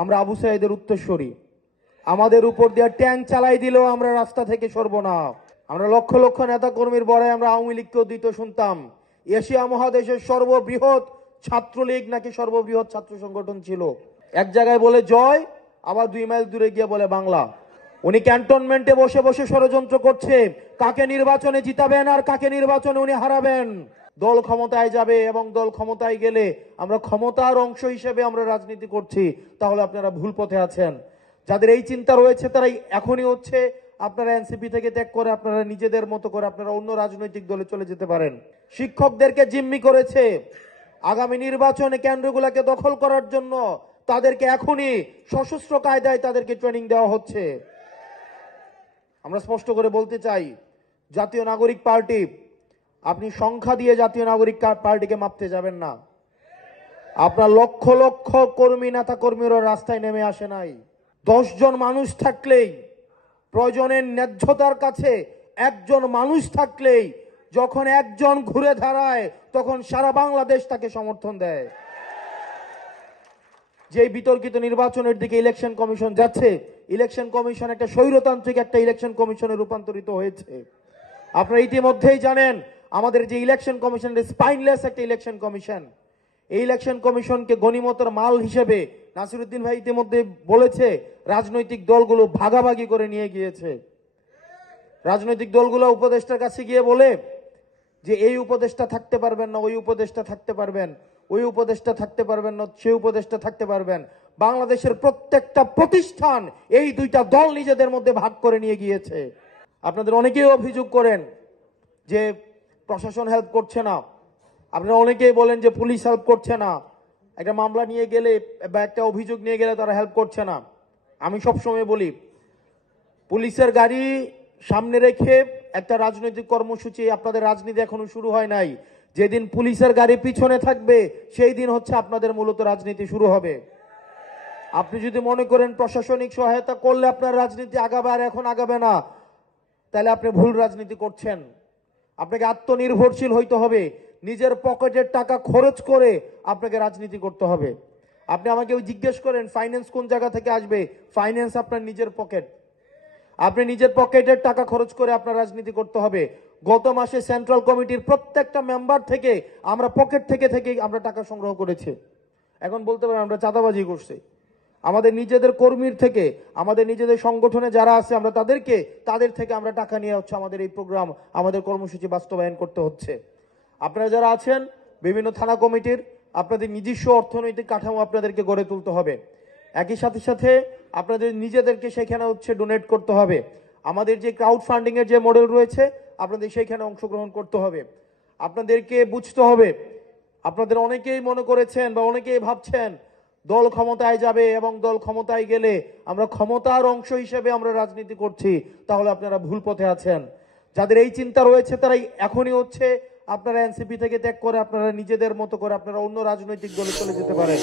আমরা আবু সাইদের উত্তরসূরি। আমাদের উপর দিয়ে ট্যাঙ্ক চালাই দিলেও আমরা রাস্তা থেকে সরব না। আমরা লক্ষ লক্ষ নেতা কর্মীর বড়াই আমরা আওয়ামী লীগকেও দিত শুনতাম এশিয়া মহাদেশের সর্ববৃহৎ ছাত্রলীগ নাকি সর্ববৃহৎ ছাত্র সংগঠন ছিল। এক জায়গায় বলে জয়, আবার 2 মাইল দূরে গিয়ে বলে বাংলা। উনি ক্যান্টনমেন্টে বসে বসে ষড়যন্ত্র করছে কাকে নির্বাচনে জিতাবেন আর কাকে নির্বাচনে উনি হারাবেন। দল ক্ষমতায় যাবে এবং দল ক্ষমতায় গেলে আমরা ক্ষমতার অংশ হিসেবে আমরা রাজনীতি করছি, তাহলে আপনারা ভুল পথে আছেন। যাদের এই চিন্তা রয়েছে তারাই এখনই হচ্ছে আপনারা এনসিপি থেকে ত্যাগ করে আপনারা নিজেদের মতো করে আপনারা অন্য রাজনৈতিক দলে চলে যেতে পারেন। শিক্ষকদেরকে জিম্মি করেছে আগামী নির্বাচনে কেন্দ্রগুলোকে দখল করার জন্য, তাদেরকে এখনই সশস্ত্র কায়দায় তাদেরকে ট্রেনিং দেওয়া হচ্ছে। আমরা স্পষ্ট করে বলতে চাই, জাতীয় নাগরিক পার্টি, আপনি সংখ্যা দিয়ে জাতীয় নাগরিক পার্টিকে মাপতে যাবেন না। আপনার লক্ষ লক্ষ কর্মী নেতা কর্মীরা রাস্তায় নেমে আসে নাই। 10 জন মানুষ থাকলেই, প্রয়োজনের ন্যায্যতার কাছে একজন মানুষ থাকলেই, যখন একজন ঘুরে দাঁড়ায় তখন সারা বাংলাদেশ তাকে সমর্থন দেয়। যে বিতর্কিত নির্বাচনের দিকে ইলেকশন কমিশন যাচ্ছে, ইলেকশন কমিশন একটা স্বৈরতান্ত্রিক একটা ইলেকশন কমিশনে রূপান্তরিত হয়েছে। আপনারা ইতিমধ্যেই জানেন আমাদের যে ইলেকশন কমিশন স্পাইনলেস একটা ইলেকশন কমিশন। এই ইলেকশন কমিশনকে গনিমতের মাল হিসেবে নাসিরউদ্দিন ভাই ইতিমধ্যে বলেছে রাজনৈতিক দলগুলো ভাগাভাগি করে নিয়ে গিয়েছে। রাজনৈতিক দলগুলো উপদেষ্টার কাছে গিয়ে বলে যে এই উপদেষ্টা থাকতে পারবেন না, ওই উপদেষ্টা থাকতে পারবেন, ওই উপদেষ্টা থাকতে পারবেন না, সেই উপদেষ্টা থাকতে পারবেন। বাংলাদেশের প্রত্যেকটা প্রতিষ্ঠান এই 2টা দল নিজেদের মধ্যে ভাগ করে নিয়ে গিয়েছে। আপনাদের অনেকেই অভিযোগ করেন যে প্রশাসন হেল্প করছে না, আপনারা অনেকেই বলেন যে পুলিশ হেল্প করছে না, একটা মামলা নিয়ে গেলে বা একটা অভিযোগ নিয়ে গেলে তারা হেল্প করছে না। আমি সবসময় বলি, পুলিশের গাড়ি সামনে রেখে একটা রাজনৈতিক কর্মসূচি, আপনাদের রাজনীতি এখনো শুরু হয় নাই। যেদিন পুলিশের গাড়ি পিছনে থাকবে সেই দিন হচ্ছে আপনাদের মূলত রাজনীতি শুরু হবে। আপনি যদি মনে করেন প্রশাসনিক সহায়তা করলে আপনার রাজনীতি আগাবে আর এখন আগাবে না, তাহলে আপনি ভুল রাজনীতি করছেন। আপনাকে আত্মনির্ভরশীল হইতে হবে, নিজের পকেটের টাকা খরচ করে আপনাকে রাজনীতি করতে হবে। আপনি আমাকে জিজ্ঞেস করেন ফাইন্যান্স কোন জায়গা থেকে আসবে, ফাইন্যান্স আপনার নিজের পকেট। আপনি নিজের পকেটের টাকা খরচ করে আপনার রাজনীতি করতে হবে। গত মাসে সেন্ট্রাল কমিটির প্রত্যেকটা মেম্বার থেকে আমরা পকেট থেকে আমরা টাকা সংগ্রহ করেছি। এখন বলতে পারেন আমরা চাঁদাবাজি করছি। আমাদের নিজেদের কর্মীর থেকে, আমাদের নিজেদের সংগঠনে যারা আছে আমরা তাদের থেকে আমরা টাকা নিয়ে হচ্ছে আমাদের এই প্রোগ্রাম, আমাদের কর্মসূচি বাস্তবায়ন করতে হচ্ছে। আপনারা যারা আছেন বিভিন্ন থানা কমিটির, আপনাদের নিজস্ব অর্থনৈতিক কাঠামো আপনাদেরকে গড়ে তুলতে হবে। একই সাথে সাথে আপনাদের নিজেদেরকে সেখানে হচ্ছে ডোনেট করতে হবে। আমাদের যে ক্রাউড ফান্ডিং এর যে মডেল রয়েছে আপনাদের সেইখানে অংশগ্রহণ করতে হবে। আপনাদেরকে বুঝতে হবে, আপনাদের অনেকেই মনে করেছেন বা অনেকেই ভাবছেন দল ক্ষমতায় যাবে এবং দল ক্ষমতায় গেলে আমরা ক্ষমতার অংশ হিসেবে আমরা রাজনীতি করছি, তাহলে আপনারা ভুল পথে আছেন। যাদের এই চিন্তা রয়েছে তারাই এখনই হচ্ছে আপনারা এনসিপি থেকে ত্যাগ করে আপনারা নিজেদের মতো করে আপনারা অন্য রাজনৈতিক দলে চলে যেতে পারেন।